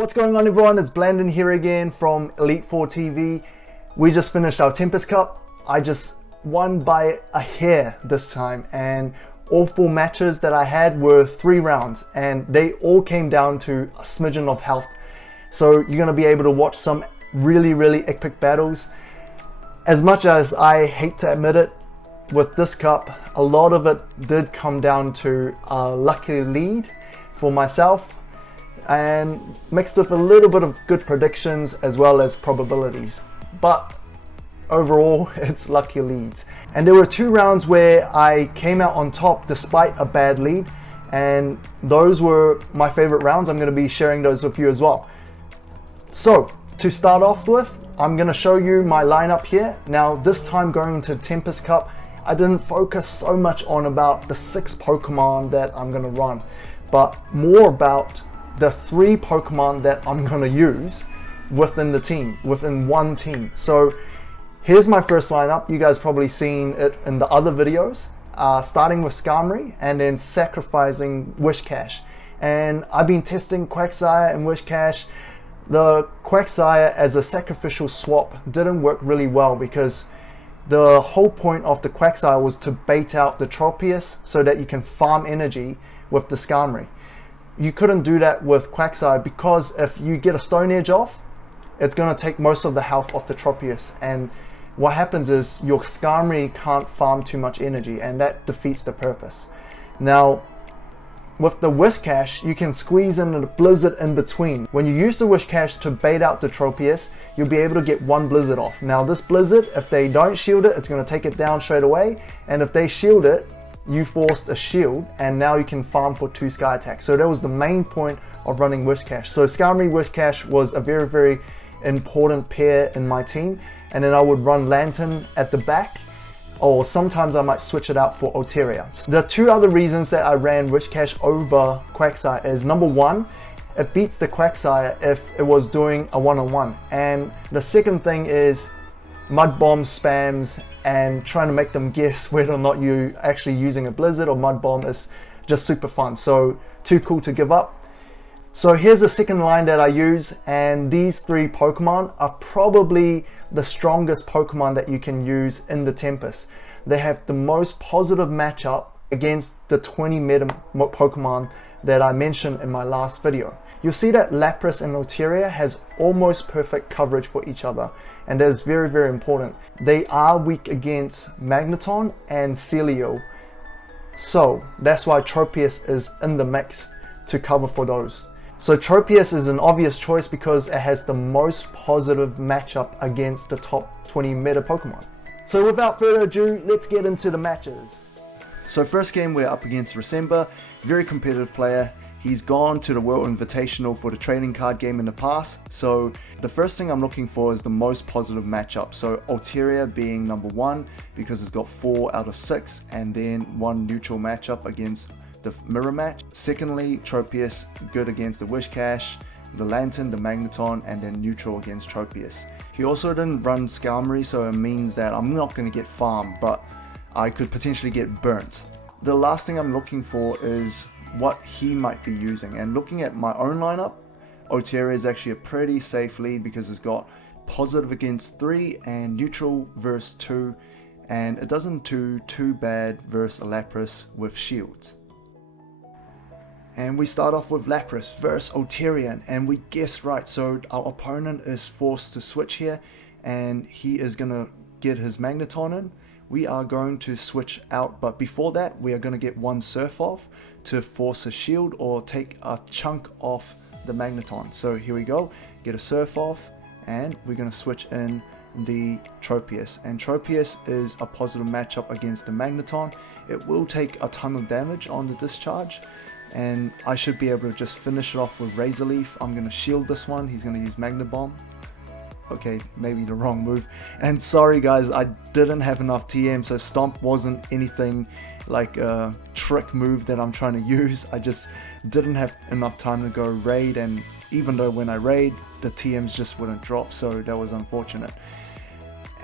What's going on, everyone? It's Blandon here again from Elite 4 TV. We just finished our Tempest Cup. I just won by a hair this time, and all 4 matches that I had were 3 rounds, and they all came down to a smidgen of health. So you're going to be able to watch some really epic battles. As much as I hate to admit it, with this cup, a lot of it did come down to a lucky lead for myself, and mixed with a little bit of good predictions as well as probabilities. But overall, it's lucky leads. And there were 2 rounds where I came out on top despite a bad lead, and those were my favorite rounds. I'm going to be sharing those with you as well. So to start off with, I'm going to show you my lineup here. Now this time going into Tempest Cup, I didn't focus so much on about the 6 Pokemon that I'm going to run, but more about the 3 Pokemon that I'm going to use within the team, within one team. So here's my first lineup. You guys probably seen it in the other videos, starting with Skarmory and then sacrificing Whiscash. And I've been testing Quagsire and Whiscash. The Quagsire as a sacrificial swap didn't work really well because the whole point of the Quagsire was to bait out the Tropius so that you can farm energy with the Skarmory. You couldn't do that with Quagsire because if you get a Stone Edge off, it's going to take most of the health off the Tropius, and what happens is your Skarmory can't farm too much energy, and that defeats the purpose. Now with the Whiscash, you can squeeze in a Blizzard in between. When you use the Whiscash to bait out the Tropius, you'll be able to get 1 Blizzard off. Now this Blizzard, if they don't shield it, it's going to take it down straight away, and if they shield it, you forced a shield, and now you can farm for 2 Sky Attacks. So that was the main point of running Whiscash. So Skarmory Whiscash was a very important pair in my team, and then I would run Lantern at the back, or sometimes I might switch it out for Oteria. The 2 other reasons that I ran Whiscash over Quagsire is, number 1, it beats the Quagsire if it was doing a one-on-one, and the second thing is Mud Bomb spams and trying to make them guess whether or not you're actually using a Blizzard or Mud Bomb is just super fun. So too cool to give up. So here's the second line that I use, and these 3 Pokemon are probably the strongest Pokemon that you can use in the Tempest. They have the most positive matchup against the 20 meta Pokemon that I mentioned in my last video. You'll see that Lapras and Oteria has almost perfect coverage for each other, and that is very important. They are weak against Magneton and Celio, so that's why Tropius is in the mix to cover for those. So Tropius is an obvious choice because it has the most positive matchup against the top 20 meta Pokemon. So without further ado, let's get into the matches. So first game, we're up against Resemba, very competitive player. He's gone to the World Invitational for the trading card game in the past. So the first thing I'm looking for is the most positive matchup. So Oteria being number 1 because it's got 4 out of 6, and then 1 neutral matchup against the mirror match. Secondly, Tropius good against the Whiscash, the Lantern, the Magneton, and then neutral against Tropius. He also didn't run Skarmory, so it means that I'm not going to get farmed, but I could potentially get burnt. The last thing I'm looking for is what he might be using, and looking at my own lineup, Oteria is actually a pretty safe lead because it's got positive against 3 and neutral versus 2, and it doesn't do too bad versus a Lapras with shields. And we start off with Lapras versus Oteria, and we guessed right, so our opponent is forced to switch here, and he is going to get his Magneton in. We are going to switch out, but before that we are going to get 1 Surf off to force a shield or take a chunk off the Magneton. So here we go, get a Surf off, and we're going to switch in the Tropius, and Tropius is a positive matchup against the Magneton. It will take a ton of damage on the discharge, and I should be able to just finish it off with Razor Leaf. I'm going to shield this one, he's going to use Magna Bomb. Okay, maybe the wrong move. And sorry guys, I didn't have enough TM, so Stomp wasn't anything like a trick move that I'm trying to use. I just didn't have enough time to go raid, and even though when I raid, the TMs just wouldn't drop, so that was unfortunate.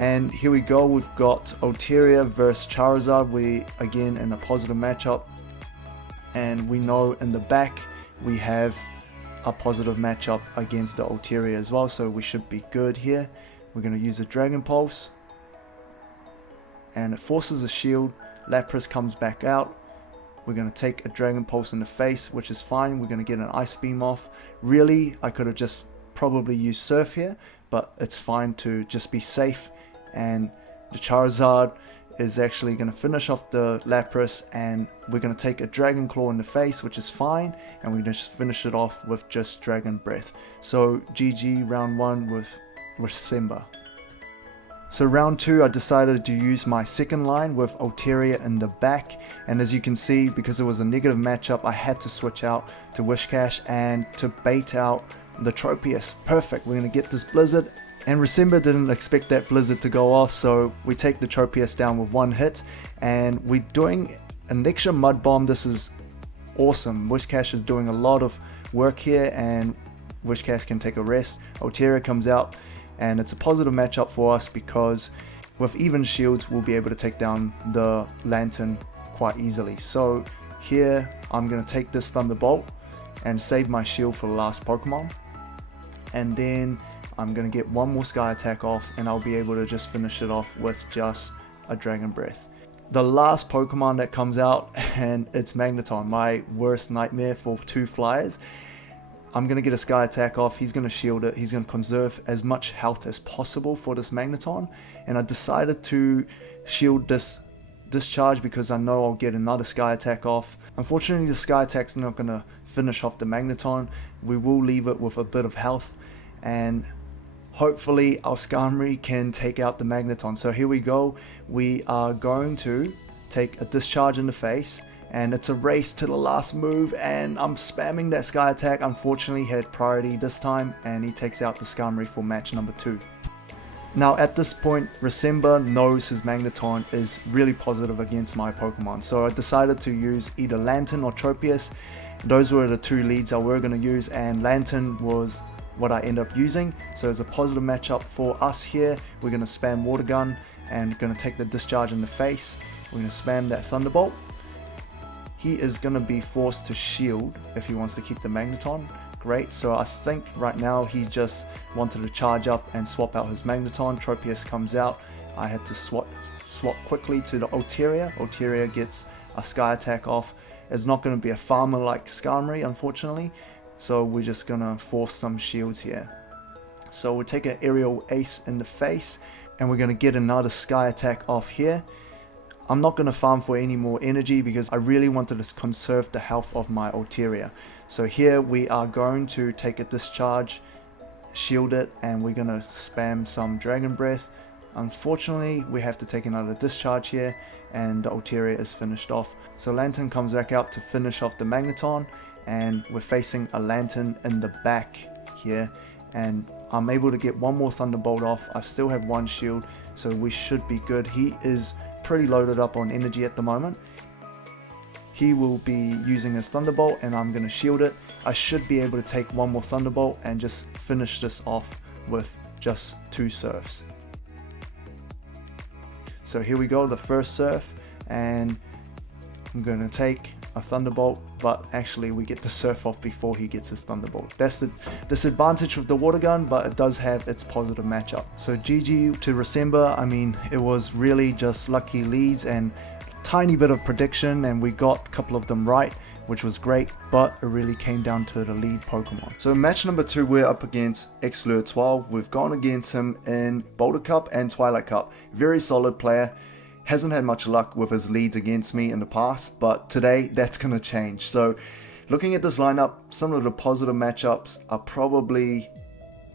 And here we go, we've got Oteria versus Charizard. We again in a positive matchup, and we know in the back we have a positive matchup against the Ulteria as well, so we should be good here. We're going to use a Dragon Pulse, and it forces a shield. Lapras comes back out. We're going to take a Dragon Pulse in the face, which is fine. We're going to get an Ice Beam off. Really, I could have just probably used Surf here, but it's fine to just be safe. And the Charizard is actually going to finish off the Lapras, and we're going to take a Dragon Claw in the face, which is fine, and we're going to just finish it off with just Dragon Breath. So GG round 1 with Simba. So round 2, I decided to use my second line with Ulteria in the back, and as you can see, because it was a negative matchup, I had to switch out to Whiscash and to bait out the Tropius. Perfect, we're going to get this Blizzard, and Resemba didn't expect that Blizzard to go off, so we take the Tropius down with one hit, and we're doing an extra Mud Bomb. This is awesome. Whiscash is doing a lot of work here, and Whiscash can take a rest. Ulteria comes out, and it's a positive matchup for us because with even shields we'll be able to take down the Lantern quite easily. So here I'm going to take this Thunderbolt and save my shield for the last Pokemon, and then I'm going to get one more Sky Attack off, and I'll be able to just finish it off with just a Dragon Breath. The last Pokemon that comes out, and it's Magneton, my worst nightmare for 2 flyers. I'm going to get a Sky Attack off, he's going to shield it, he's going to conserve as much health as possible for this Magneton, and I decided to shield this discharge because I know I'll get another Sky Attack off. Unfortunately, the Sky Attack's not going to finish off the Magneton. We will leave it with a bit of health, and hopefully our Skarmory can take out the Magneton. So here we go, we are going to take a discharge in the face, and it's a race to the last move, and I'm spamming that Sky Attack. Unfortunately, he had priority this time, and he takes out the Skarmory for match number 2. Now at this point, Resemba knows his Magneton is really positive against my Pokemon, so I decided to use either Lantern or Tropius. Those were the 2 leads I were going to use, and Lantern was what I end up using. So it's a positive matchup for us here. We're going to spam Water Gun and going to take the discharge in the face. We're going to spam that Thunderbolt. He is going to be forced to shield if he wants to keep the Magneton. Great, so I think right now he just wanted to charge up and swap out his Magneton. Tropius comes out. I had to swap quickly to the Ulteria. Ulteria gets a Sky Attack off. It's not going to be a farmer like Skarmory, unfortunately, so we're just going to force some shields here. So we'll take an Aerial Ace in the face, and we're going to get another Sky Attack off here. I'm not going to farm for any more energy because I really wanted to conserve the health of my Ulteria. So here we are going to take a discharge, shield it, and we're going to spam some Dragon Breath. Unfortunately, we have to take another discharge here, and the Ulteria is finished off. So Lantern comes back out to finish off the Magneton, and we're facing a Lantern in the back here, and I'm able to get one more Thunderbolt off. I still have one shield, so we should be good. He is pretty loaded up on energy at the moment. He will be using his Thunderbolt, and I'm going to shield it. I should be able to take one more Thunderbolt and just finish this off with just 2 Surfs. So here we go, the first Surf, and I'm going to take a Thunderbolt, but actually we get the Surf off before he gets his Thunderbolt. That's the disadvantage of the Water Gun, but it does have its positive matchup. So GG to Resemba. I mean, it was really just lucky leads and tiny bit of prediction, and we got a couple of them right, which was great, but it really came down to the lead Pokemon. So match number 2, we're up against Xlure12. We've gone against him in Boulder Cup and Twilight Cup. Very solid player. Hasn't had much luck with his leads against me in the past, but today that's going to change. So looking at this lineup, some of the positive matchups are probably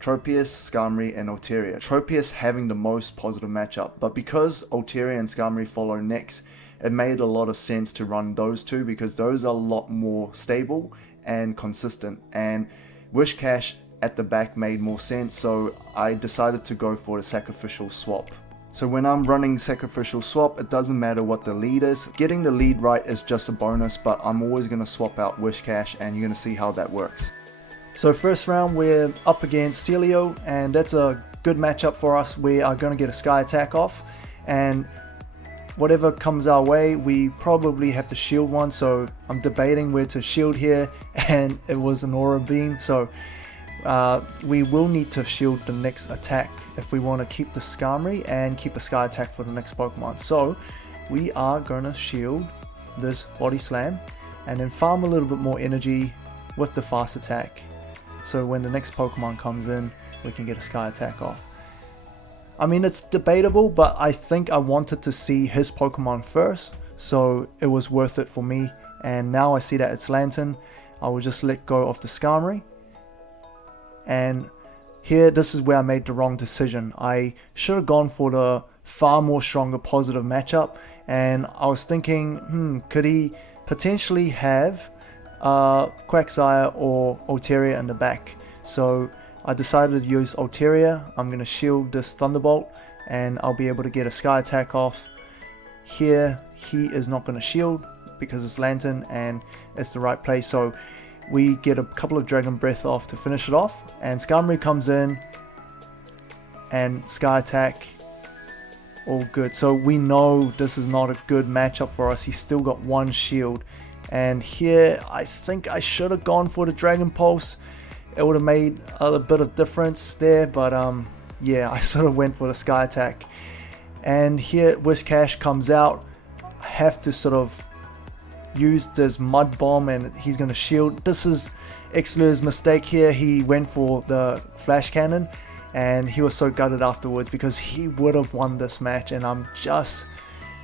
Tropius, Skarmory, and Ulteria. Tropius having the most positive matchup, but because Ulteria and Skarmory follow next, it made a lot of sense to run those 2 because those are a lot more stable and consistent, and Whiscash at the back made more sense, so I decided to go for the sacrificial swap. So when I'm running sacrificial swap, it doesn't matter what the lead is. Getting the lead right is just a bonus, but I'm always going to swap out Whiscash, and you're going to see how that works. So first round we're up against Celio, and that's a good matchup for us. We are going to get a Sky Attack off, and whatever comes our way, we probably have to shield one. So I'm debating where to shield here, and it was an aura beam. So we will need to shield the next attack if we want to keep the Skarmory and keep a Sky Attack for the next Pokemon. So we are going to shield this Body Slam and then farm a little bit more energy with the fast attack. So when the next Pokemon comes in, we can get a Sky Attack off. I mean, it's debatable, but I think I wanted to see his Pokemon first, so it was worth it for me. And now I see that it's Lantern, I will just let go of the Skarmory. And here, this is where I made the wrong decision. I should have gone for the far more stronger positive matchup, and I was thinking, could he potentially have Quagsire or Altaria in the back? So I decided to use Altaria. I'm going to shield this Thunderbolt and I'll be able to get a Sky Attack off. Here, he is not going to shield because it's Lantern and it's the right place. So we get a couple of Dragon Breath off to finish it off. And Skarmory comes in and Sky Attack. All good. So we know this is not a good matchup for us. He's still got one shield. And here, I think I should have gone for the Dragon Pulse. It would have made a bit of difference there, but yeah, I sort of went for the Sky Attack. And here Whiscash comes out. I have to sort of use this Mud Bomb and he's going to shield. This is Xler's mistake here. He went for the Flash Cannon and he was so gutted afterwards because he would have won this match. And I'm just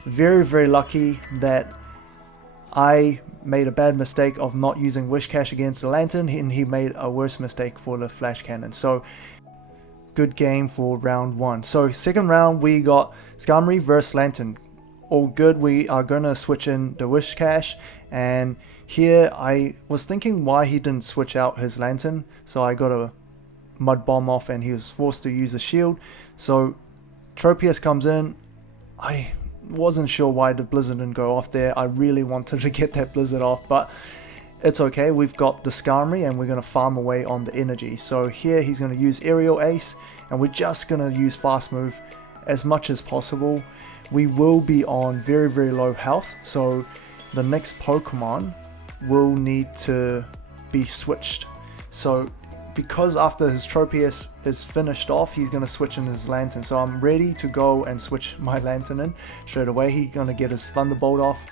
very, very lucky that I made a bad mistake of not using Whiscash against the Lantern, and he made a worse mistake for the Flash Cannon. So good game for round 1. So second round we got Skarmory versus Lantern. All good. We are going to switch in the Whiscash, and here I was thinking why he didn't switch out his Lantern. So I got a Mud Bomb off and he was forced to use a shield. So Tropius comes in. I wasn't sure why the Blizzard didn't go off there. I really wanted to get that Blizzard off, but it's okay. We've got the Skarmory and we're going to farm away on the energy. So here he's going to use Aerial Ace and we're just going to use Fast Move as much as possible. We will be on very, very low health, so the next Pokemon will need to be switched. So because after his Tropius is finished off, he's going to switch in his Lantern. So I'm ready to go and switch my Lantern in straight away. He's going to get his Thunderbolt off,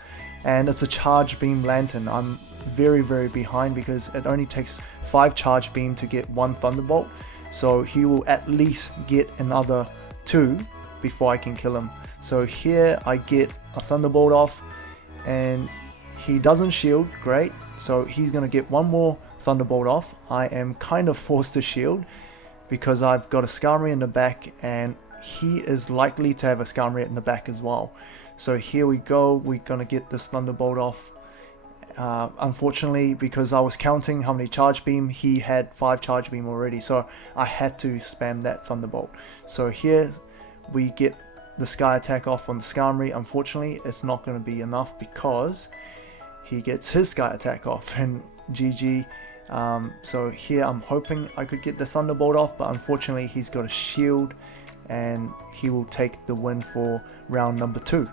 and it's a Charge Beam Lantern. I'm very, very behind because it only takes 5 Charge Beam to get 1 Thunderbolt. So he will at least get another 2 before I can kill him. So here I get a Thunderbolt off and he doesn't shield, great. So he's going to get 1 more Thunderbolt off. I am kind of forced to shield because I've got a Skarmory in the back and he is likely to have a Skarmory in the back as well. So here we go, we're going to get this Thunderbolt off. Unfortunately, because I was counting how many Charge Beam, he had 5 Charge Beam already, so I had to spam that Thunderbolt. So here we get the Sky Attack off on the Skarmory. Unfortunately, it's not going to be enough because he gets his Sky Attack off and GG. So here I'm hoping I could get the Thunderbolt off, but unfortunately he's got a shield and he will take the win for round number 2.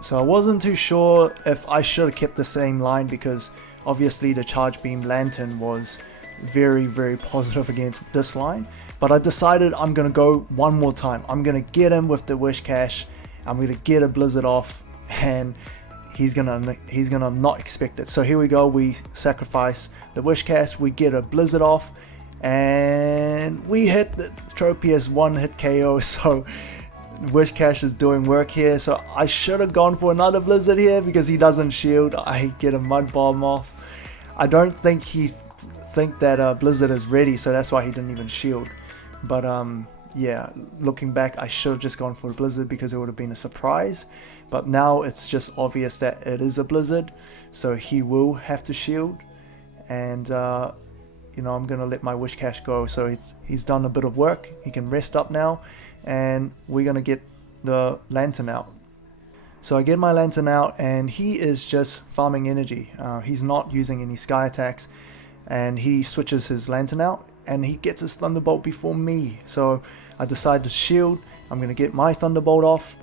So I wasn't too sure if I should have kept the same line because obviously the Charge Beam Lantern was very, very positive against this line, but I decided I'm going to go one more time. I'm going to get him with the Whiscash. I'm going to get a Blizzard off and he's gonna not expect it. So here we go, we sacrifice the Whiscash, we get a Blizzard off, and we hit the Tropius 1-hit KO. So Whiscash is doing work here. So I should have gone for another Blizzard here because he doesn't shield. I get a Mud Bomb off. I don't think he think that Blizzard is ready, so that's why he didn't even shield. But yeah, looking back, I should have just gone for a Blizzard because it would have been a surprise. But now it's just obvious that it is a Blizzard, so he will have to shield. And you know, I'm gonna let my Whiscash go. So he's done a bit of work. He can rest up now, and we're gonna get the Lantern out. So I get my Lantern out, and he is just farming energy. He's not using any Sky Attacks, and he switches his Lantern out, and he gets his Thunderbolt before me. So I decide to shield. I'm gonna get my Thunderbolt off.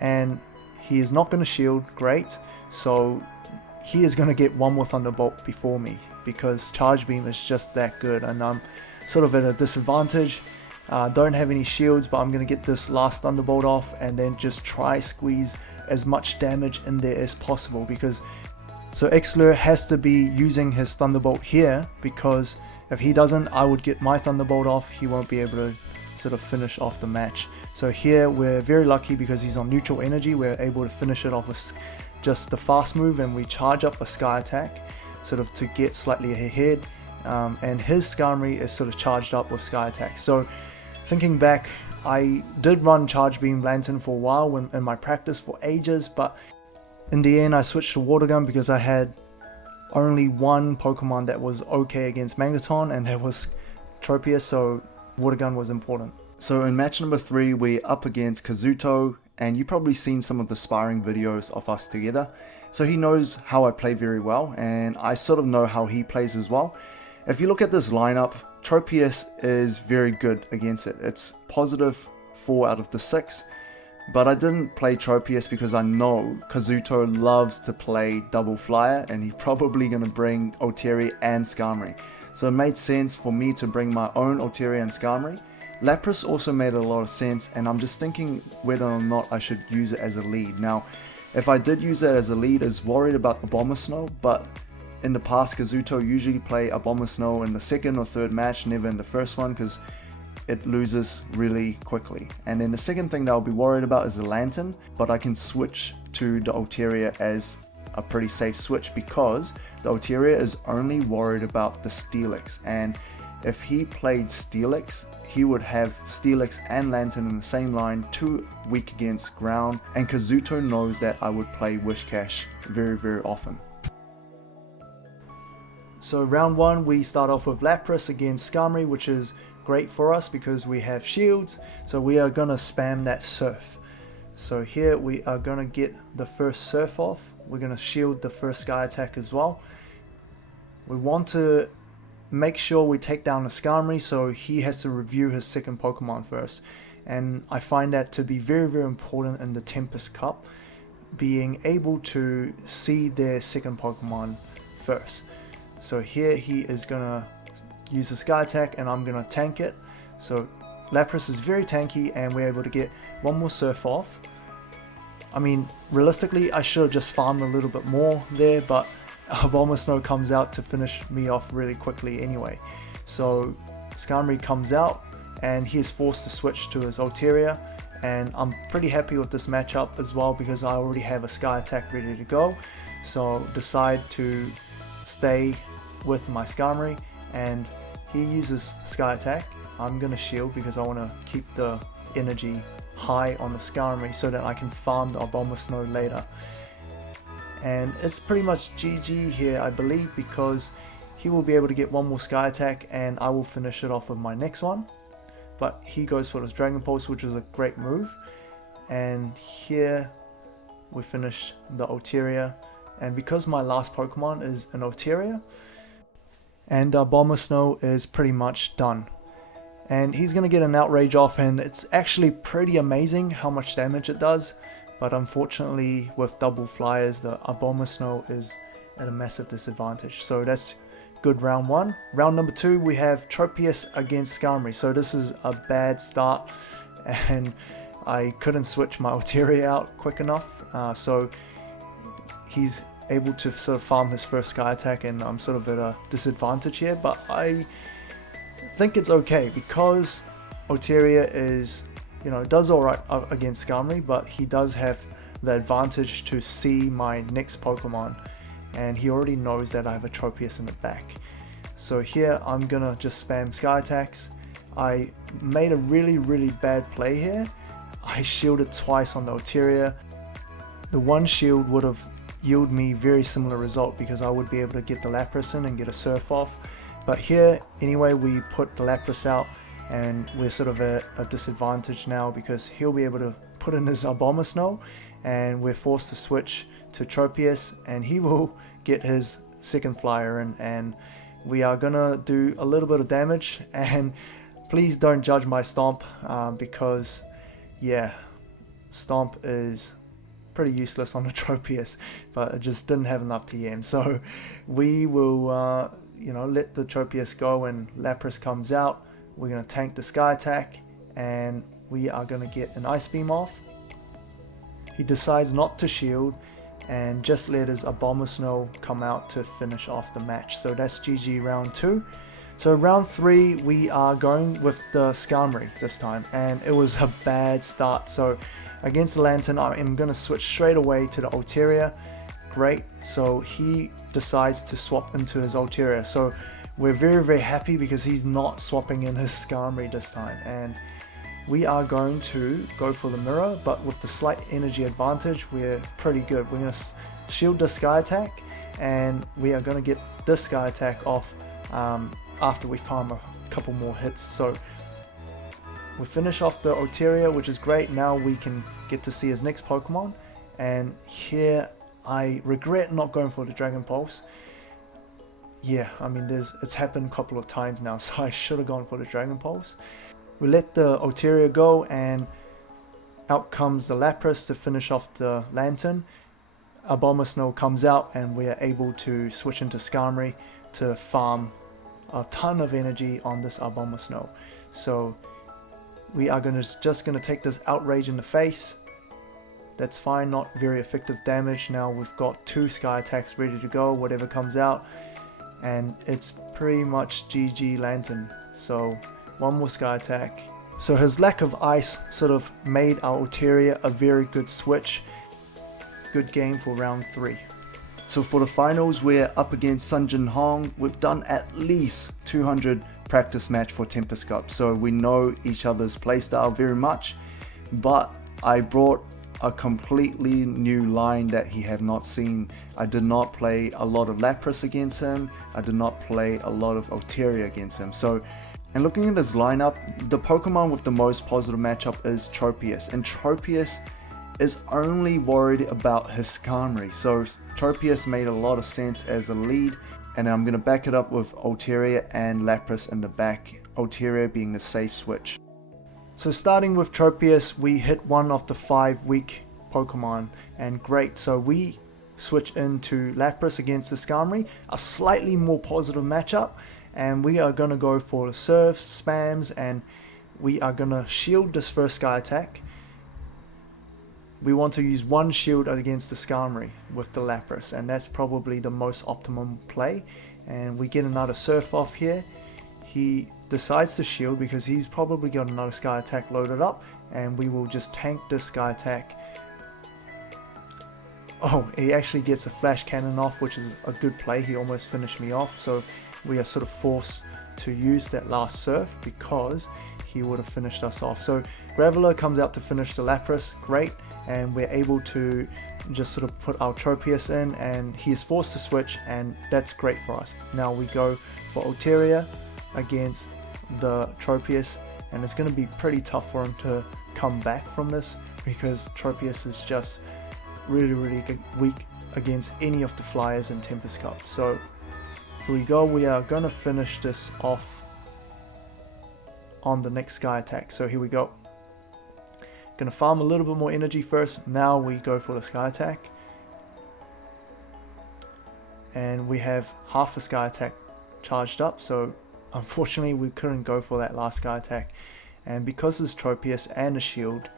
and he is not going to shield, great, so he is going to get one more Thunderbolt before me, because Charge Beam is just that good, and I'm sort of at a disadvantage. Don't have any shields, but I'm going to get this last Thunderbolt off, and then just try squeeze as much damage in there as possible, because so Exler has to be using his Thunderbolt here, because if he doesn't, I would get my Thunderbolt off, he won't be able to sort of finish off the match. So here we're very lucky because he's on neutral energy, we're able to finish it off with just the fast move, and we charge up a Sky Attack sort of to get slightly ahead, and his Skarmory is sort of charged up with Sky Attack. So thinking back, I did run Charge Beam Lantern for a while in my practice for ages, but in the end I switched to Water Gun because I had only one Pokemon that was okay against Magneton, and that was Tropius, so Water Gun was important. So in match number 3, we're up against Kazuto, and you've probably seen some of the sparring videos of us together. So he knows how I play very well, and I sort of know how he plays as well. If you look at this lineup, Tropius is very good against it. It's positive 4 out of the 6. But I didn't play Tropius because I know Kazuto loves to play double flyer, and he's probably going to bring Oteri and Skarmory. So it made sense for me to bring my own Oteri and Skarmory. Lapras also made a lot of sense, and I'm just thinking whether or not I should use it as a lead. Now, if I did use it as a lead, I was worried about Abomasnow, but in the past Kazuto usually play Abomasnow in the second or third match, never in the first one, because it loses really quickly. And then the second thing that I'll be worried about is the Lantern, but I can switch to the Oteria as a pretty safe switch, because the Oteria is only worried about the Steelix, and if he played Steelix, he would have Steelix and Lantern in the same line, too weak against ground, and Kazuto knows that I would play Whiscash very often. So round 1, we start off with Lapras against Skarmory, which is great for us because we have shields, so we are gonna spam that Surf. So here we are gonna get the first Surf off, we're gonna shield the first Sky Attack as well. We want to make sure we take down the Skarmory, so he has to review his second Pokemon first, and I find that to be very important in the Tempest Cup, being able to see their second Pokemon first. So here he is gonna use the Sky Attack, and I'm gonna tank it. So Lapras is very tanky, and we're able to get one more Surf off. I mean, realistically I should have just farmed a little bit more there, but Abomasnow comes out to finish me off really quickly anyway. So Skarmory comes out, and he is forced to switch to his Oteria, and I'm pretty happy with this matchup as well because I already have a Sky Attack ready to go. So decide to stay with my Skarmory, and he uses Sky Attack. I'm gonna shield because I want to keep the energy high on the Skarmory so that I can farm the Abomasnow later. And it's pretty much GG here, I believe, because he will be able to get one more Sky Attack, and I will finish it off with my next one. But he goes for his Dragon Pulse, which is a great move. And here we finish the Oteria, and because my last Pokemon is an Oteria, and Abomasnow is pretty much done. And he's going to get an Outrage off, and it's actually pretty amazing how much damage it does. But unfortunately with double flyers, the Abomasnow is at a massive disadvantage. So that's good round 1. Round number 2, we have Tropius against Skarmory. So this is a bad start, and I couldn't switch my Oteria out quick enough. So he's able to sort of farm his first Sky Attack, and I'm sort of at a disadvantage here. But I think it's okay because Oteria is, you know, does alright against Skarmory, but he does have the advantage to see my next Pokemon, and he already knows that I have a Tropius in the back. So here I'm gonna just spam Sky Attacks. I made a really bad play here. I shielded twice on the Oteria. The one shield would have yielded me very similar result because I would be able to get the Lapras in and get a Surf off. But here, anyway, we put the Lapras out, and we're sort of at a disadvantage now because he'll be able to put in his Abomasnow, and we're forced to switch to Tropius, and he will get his second flyer in, and we are gonna do a little bit of damage. And please don't judge my stomp because yeah, Stomp is pretty useless on the Tropius, but it just didn't have enough TM. So we will, let the Tropius go, and Lapras comes out. We're going to tank the Sky Attack, and we are going to get an Ice Beam off. He decides not to shield and just let his Abomasnow come out to finish off the match. So that's GG round 2. So round 3, we are going with the Skarmory this time, and it was a bad start. So against the Lantern, I am going to switch straight away to the Altaria. Great, so he decides to swap into his Altaria. So we're very, very happy because he's not swapping in his Skarmory this time. And we are going to go for the mirror, but with the slight energy advantage, we're pretty good. We're going to shield the Sky Attack, and we are going to get this Sky Attack off after we farm a couple more hits. So we finish off the Altaria, which is great. Now we can get to see his next Pokemon, and here I regret not going for the Dragon Pulse. Yeah, I mean, it's happened a couple of times now, so I should have gone for the Dragon Pulse. We let the Altaria go, and out comes the Lapras to finish off the Lantern. Abomasnow comes out, and we are able to switch into Skarmory to farm a ton of energy on this Abomasnow. So we are just gonna take this Outrage in the face. That's fine, not very effective damage. Now we've got 2 Sky Attacks ready to go, whatever comes out, and it's pretty much GG Lantern. So 1 more Sky Attack. So his lack of ice sort of made our Altaria a very good switch. Good game for round 3. So for the finals, we're up against Sun Jin Hong. We've done at least 200 practice match for Tempest Cup, so we know each other's playstyle very much. But I brought a completely new line that he had not seen. I did not play a lot of Lapras against him. I did not play a lot of Altaria against him. And looking at his lineup, the Pokemon with the most positive matchup is Tropius, and Tropius is only worried about his Skarmory. So Tropius made a lot of sense as a lead, and I'm going to back it up with Altaria and Lapras in the back, Altaria being the safe switch. So starting with Tropius, we hit one of the 5 weak Pokemon, and great. So we switch into Lapras against the Skarmory, a slightly more positive matchup. And we are going to go for the surfs, spams, and we are going to shield this first Sky Attack. We want to use 1 shield against the Skarmory with the Lapras, and that's probably the most optimum play. And we get another surf off here. He decides to shield because he's probably got another Sky Attack loaded up, and we will just tank this Sky Attack. Oh, he actually gets a Flash Cannon off, which is a good play. He almost finished me off, so we are sort of forced to use that last surf because he would have finished us off. So Graveler comes out to finish the Lapras, great, and we're able to just sort of put our Tropius in, and he is forced to switch, and that's great for us. Now we go for Altaria against the Tropius, and it's going to be pretty tough for him to come back from this because Tropius is just really, really weak against any of the flyers in Tempest Cup. So here we go, we are going to finish this off on the next Sky Attack. So here we go. Going to farm a little bit more energy first. Now we go for the Sky Attack. And we have half a Sky Attack charged up. So unfortunately we couldn't go for that last Sky Attack. And because it's Tropius and a shield,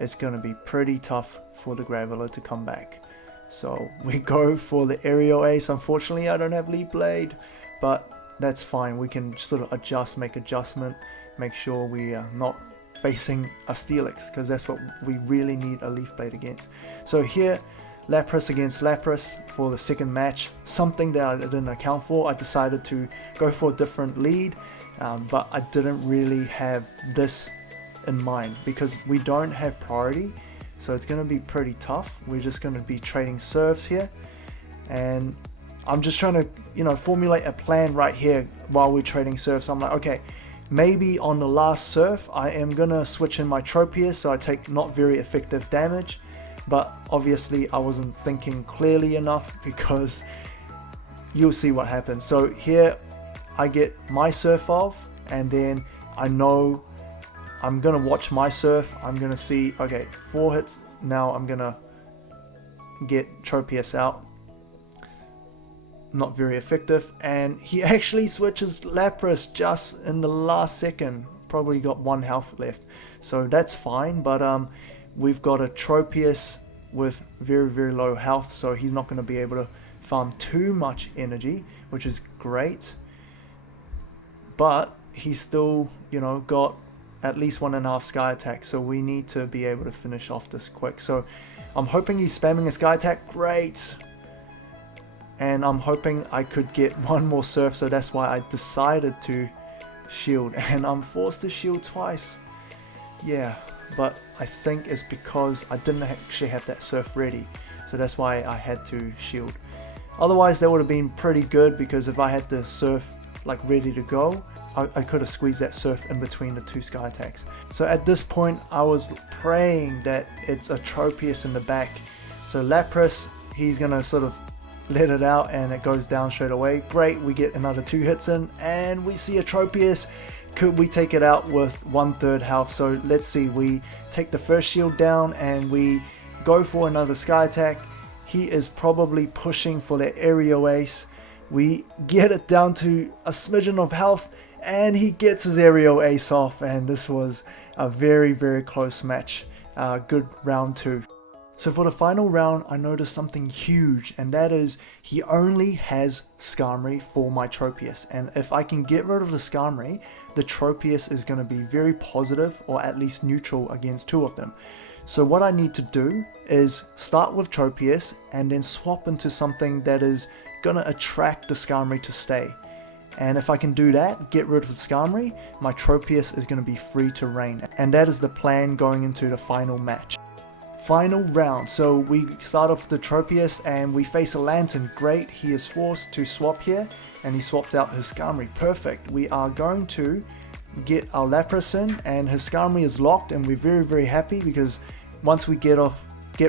it's going to be pretty tough for the Graveler to come back. So we go for the Aerial Ace. Unfortunately I don't have Leaf Blade, but that's fine. We can sort of adjust, make adjustment, make sure we are not facing a Steelix, because that's what we really need a Leaf Blade against. So here, Lapras against Lapras for the second match, something that I didn't account for. I decided to go for a different lead, but I didn't really have this in mind because we don't have priority. So it's going to be pretty tough. We're just going to be trading serves here, and I'm just trying to, formulate a plan right here while we're trading serves. I'm like, okay, maybe on the last surf, I am going to switch in my Tropius so I take not very effective damage, but obviously I wasn't thinking clearly enough because you'll see what happens. So here I get my surf off, and then I know I'm gonna watch my surf. I'm gonna see, okay, 4 hits. Now I'm gonna get Tropius out. Not very effective, and he actually switches Lapras just in the last second. Probably got 1 health left, so that's fine. But we've got a Tropius with very low health, so he's not going to be able to farm too much energy, which is great. But he's still, you know, got at least 1.5 sky attack, so we need to be able to finish off this quick. So I'm hoping he's spamming a sky attack. Great. And I'm hoping I could get 1 more surf, so that's why I decided to shield, and I'm forced to shield twice. Yeah, but I think it's because I didn't actually have that surf ready, so that's why I had to shield. Otherwise that would have been pretty good, because if I had the surf like ready to go, I could have squeezed that surf in between the 2 sky attacks. So at this point I was praying that it's a Tropius in the back. So Lapras, he's gonna sort of let it out and it goes down straight away. Great, we get another 2 hits in and we see a Tropius. Could we take it out with 1/3 health? So let's see, we take the first shield down and we go for another sky attack. He is probably pushing for that aerial ace. We get it down to a smidgen of health and he gets his aerial ace off, and this was a very close match. Good round 2. So for the final round, I noticed something huge, and that is he only has Skarmory for my Tropius. And if I can get rid of the Skarmory, the Tropius is going to be very positive, or at least neutral, against 2 of them. So what I need to do is start with Tropius and then swap into something that is going to attract the Skarmory to stay. And if I can do that, get rid of the Skarmory, my Tropius is going to be free to reign. And that is the plan going into the final match. Final round, so we start off the Tropius and we face a Lantern. Great, he is forced to swap here and he swapped out his Skarmory. Perfect, we are going to get our Lapras in and his Skarmory is locked, and we're very happy because once we get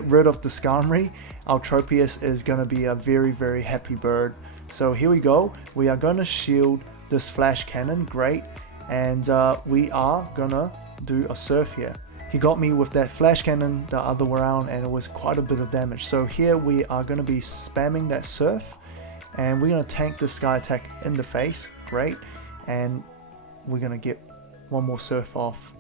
rid of the Skarmory, our Tropius is going to be a very happy bird. So here we go, we are going to shield this Flash Cannon. Great, and we are going to do a surf here. He got me with that Flash Cannon the other round and it was quite a bit of damage. So here we are going to be spamming that surf and we're going to tank the sky attack in the face. Great, and we're going to get 1 more surf off.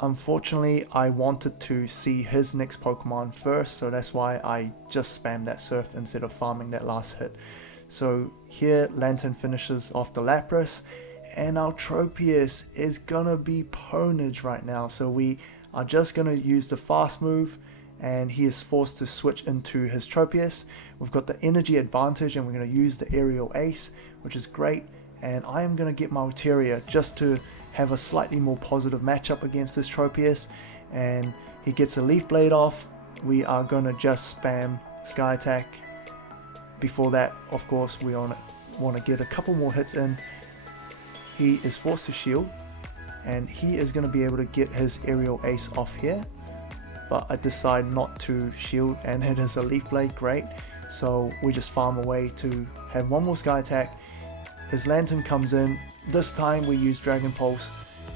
Unfortunately, I wanted to see his next Pokemon first, so that's why I just spammed that surf instead of farming that last hit. So here Lantern finishes off the Lapras, and our Tropius is gonna be pwnage right now. So we are just gonna use the fast move and he is forced to switch into his Tropius. We've got the energy advantage and we're gonna use the aerial ace, which is great. And I am gonna get my Ulteria just to have a slightly more positive matchup against this Tropius. And he gets a Leaf Blade off. We are gonna just spam Sky Attack. Before that, of course, we want to get a couple more hits in. He is forced to shield and he is going to be able to get his aerial ace off here, but I decide not to shield and it is a Leaf Blade. Great, so we just farm away to have 1 more Sky Attack. His Lantern comes in. This time we use Dragon Pulse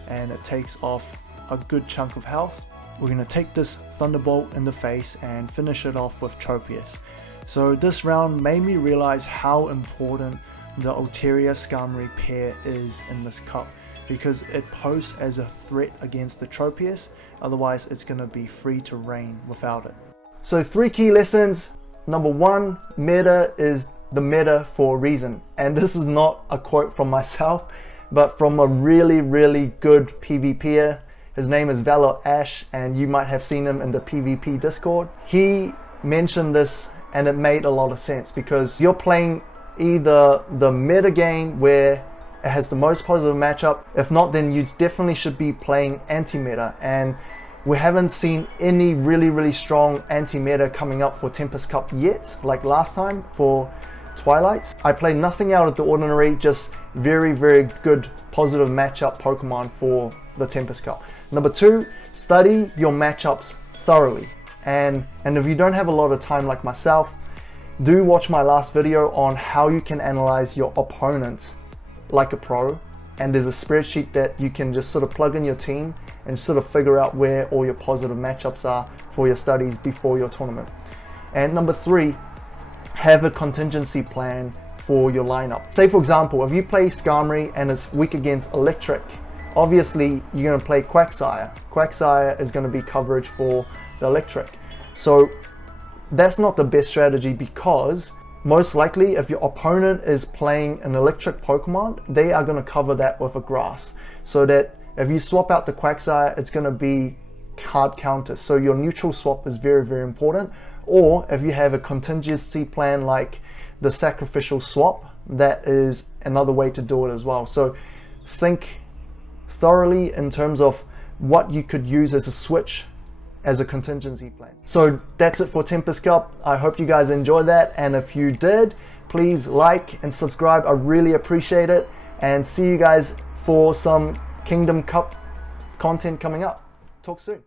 and it takes off a good chunk of health. We're going to take this Thunderbolt in the face and finish it off with Tropius. So this round made me realize how important the Ulteria Skarmory pair is in this cup, because it poses as a threat against the Tropius. Otherwise it's going to be free to reign without it. So 3 key lessons. Number 1, meta is the meta for a reason, and this is not a quote from myself but from a really good PvPer. His name is ValorAsh and you might have seen him in the PvP Discord. He mentioned this and it made a lot of sense, because you're playing either the meta game where it has the most positive matchup. If not, then you definitely should be playing anti-meta, and we haven't seen any really strong anti-meta coming up for Tempest Cup yet, like last time for Twilight. I played nothing out of the ordinary, just very good positive matchup Pokemon for the Tempest Cup. Number 2, study your matchups thoroughly, and if you don't have a lot of time like myself, do watch my last video on how you can analyze your opponents like a pro, and there's a spreadsheet that you can just sort of plug in your team and sort of figure out where all your positive matchups are for your studies before your tournament. And number 3, have a contingency plan for your lineup. Say for example, if you play Skarmory and it's weak against Electric, obviously you're going to play Quagsire. Quagsire is going to be coverage for the Electric. So that's not the best strategy, because most likely if your opponent is playing an Electric Pokemon, they are going to cover that with a Grass. So that if you swap out the Quagsire, it's going to be hard counters. So your neutral swap is very, very important. Or if you have a contingency plan like the sacrificial swap, that is another way to do it as well. So think thoroughly in terms of what you could use as a switch as a contingency plan. So that's it for Tempest Cup. I hope you guys enjoyed that, and if you did, please like and subscribe. I really appreciate it, and see you guys for some Kingdom Cup content coming up. Talk soon.